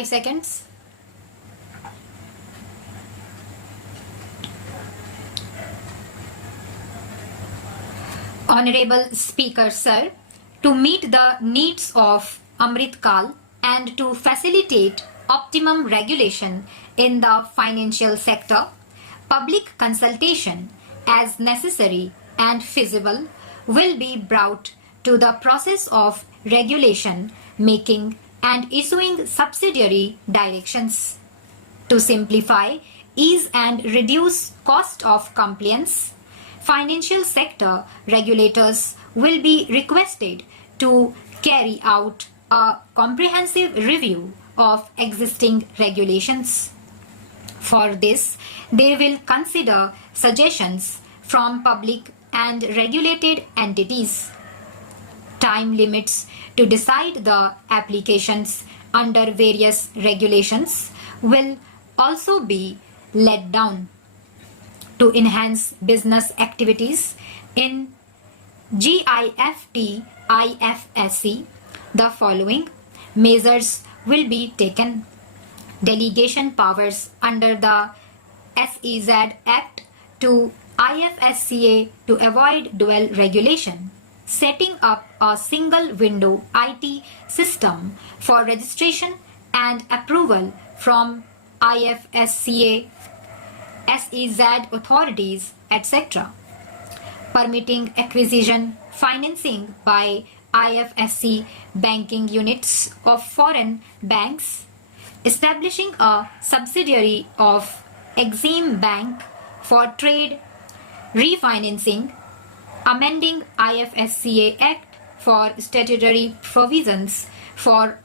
5 seconds. Honorable Speaker Sir, to meet the needs of Amrit Kal and to facilitate optimum regulation in the financial sector, public consultation as necessary and feasible will be brought to the process of regulation making and issuing subsidiary directions. To simplify, ease and reduce cost of compliance, financial sector regulators will be requested to carry out a comprehensive review of existing regulations. For this, they will consider suggestions from public and regulated entities. Time limits to decide the applications under various regulations will also be laid down. To enhance business activities in GIFT IFSC, the following measures will be taken. Delegation powers under the SEZ Act to IFSCA to avoid dual regulation, setting up a single window IT system for registration and approval from IFSCA, SEZ authorities, etc. Permitting acquisition, financing by IFSC banking units of foreign banks, establishing a subsidiary of Exim Bank for trade refinancing, amending IFSCA Act for statutory provisions for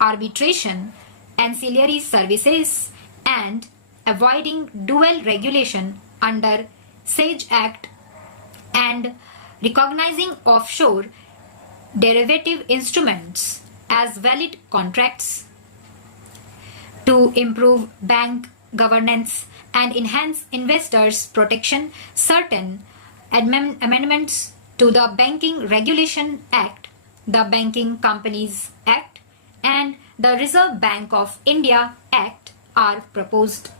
arbitration, ancillary services, and avoiding dual regulation under SAGE Act, and recognizing offshore derivative instruments as valid contracts. To improve bank governance and enhance investors' protection, certain amendments to the Banking Regulation Act, the Banking Companies Act, and the Reserve Bank of India Act are proposed.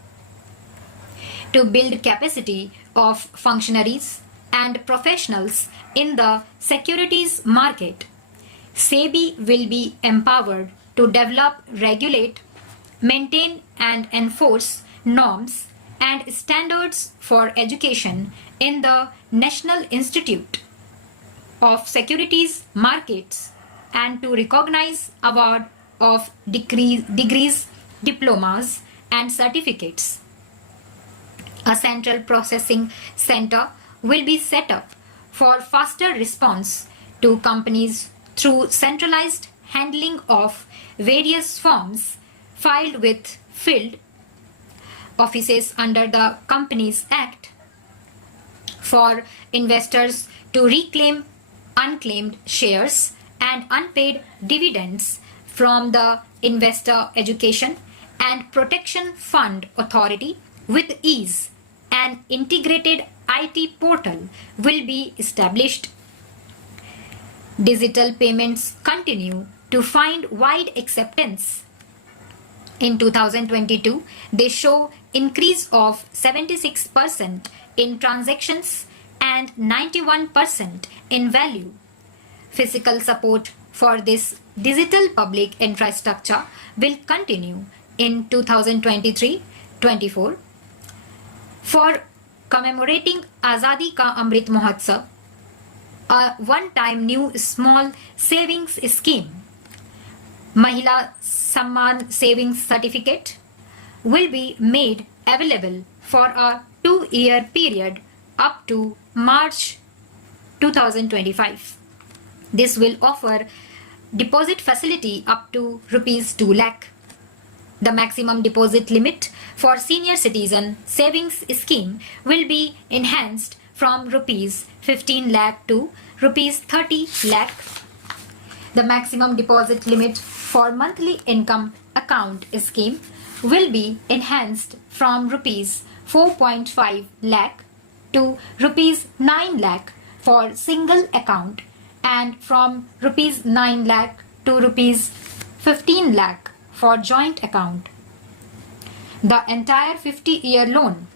To build capacity of functionaries and professionals in the securities market, SEBI will be empowered to develop, regulate, maintain and enforce norms and standards for education in the National Institute of Securities Markets and to recognize award of degrees, diplomas and certificates. A central processing center will be set up for faster response to companies through centralized handling of various forms filed with field offices under the Companies Act, for investors to reclaim unclaimed shares and unpaid dividends from the Investor Education and Protection Fund Authority with ease. An integrated IT portal will be established. Digital payments continue to find wide acceptance. In 2022, they show increase of 76% in transactions and 91% in value. Physical support for this digital public infrastructure will continue in 2023-24. For commemorating Azadi Ka Amrit Mahotsav, a one-time new small savings scheme, Mahila Samman Savings Certificate, will be made available for a 2-year period up to March 2025. This will offer deposit facility up to Rs 2 lakh. The maximum deposit limit for senior citizen savings scheme will be enhanced from Rs 15 lakh to Rs 30 lakh. The maximum deposit limit for monthly income account scheme will be enhanced from Rs 4.5 lakh to Rs 9 lakh for single account and from Rs 9 lakh to Rs 15 lakh for joint account. The entire 50-year loan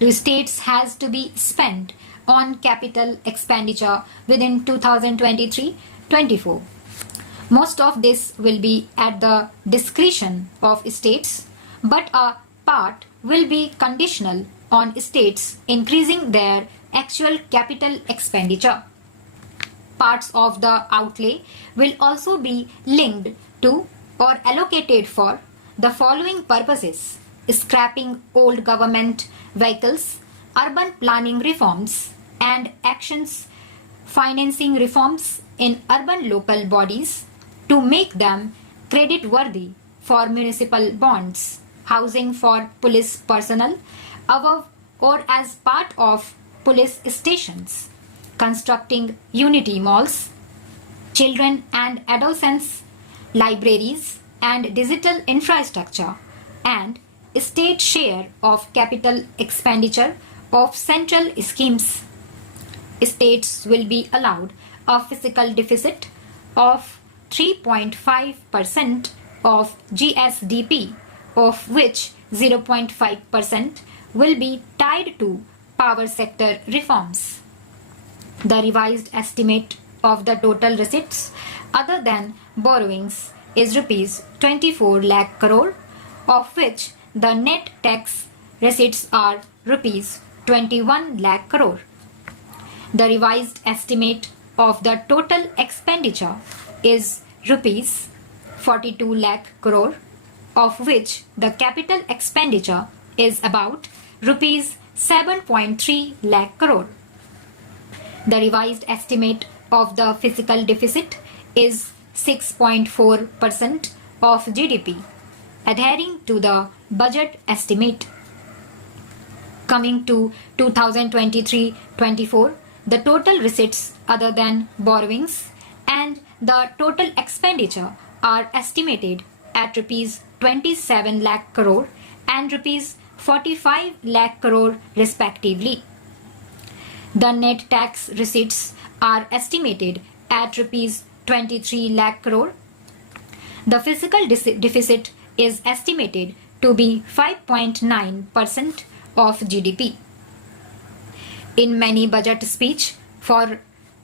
to states has to be spent on capital expenditure within 2023-24. Most of this will be at the discretion of states, but a part will be conditional on states increasing their actual capital expenditure. Parts of the outlay will also be linked to or allocated for the following purposes: scrapping old government vehicles, urban planning reforms and actions, financing reforms in urban local bodies to make them credit-worthy for municipal bonds, housing for police personnel above or as part of police stations, constructing unity malls, children and adolescents, libraries and digital infrastructure, and state share of capital expenditure of central schemes. States will be allowed a fiscal deficit of 3.5% of GSDP, of which 0.5% will be tied to power sector reforms. The revised estimate of the total receipts other than borrowings is rupees 24 lakh crore, of which the net tax receipts are rupees 21 lakh crore. The revised estimate of the total expenditure is rupees 42 lakh crore, of which the capital expenditure is about rupees 7.3 lakh crore. The revised estimate of the fiscal deficit is 6.4% of GDP, adhering to the budget estimate. Coming to 2023-24, the total receipts other than borrowings and the total expenditure are estimated at rupees 27 lakh crore and rupees 45 lakh crore respectively. The net tax receipts are estimated at rupees 23 lakh crore. The fiscal deficit is estimated to be 5.9% of GDP. In many budget speech for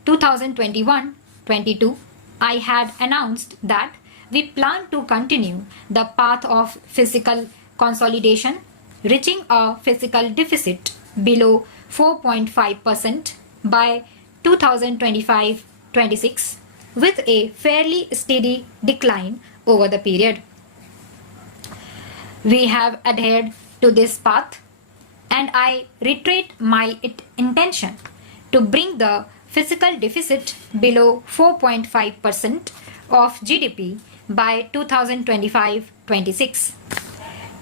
2021-22, I had announced that we plan to continue the path of fiscal consolidation, reaching a fiscal deficit below 4.5% by 2025-26 with a fairly steady decline over the period. We have adhered to this path, and I reiterate my intention to bring the fiscal deficit below 4.5% of GDP by 2025-26.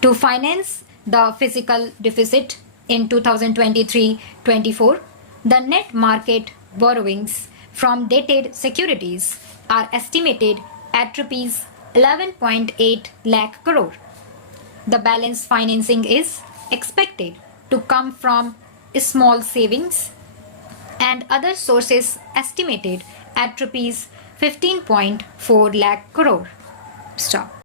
To finance the fiscal deficit in 2023-24, the net market borrowings from dated securities are estimated at rupees 11.8 lakh crore. The balance financing is expected to come from small savings and other sources estimated at rupees 15.4 lakh crore. Stop.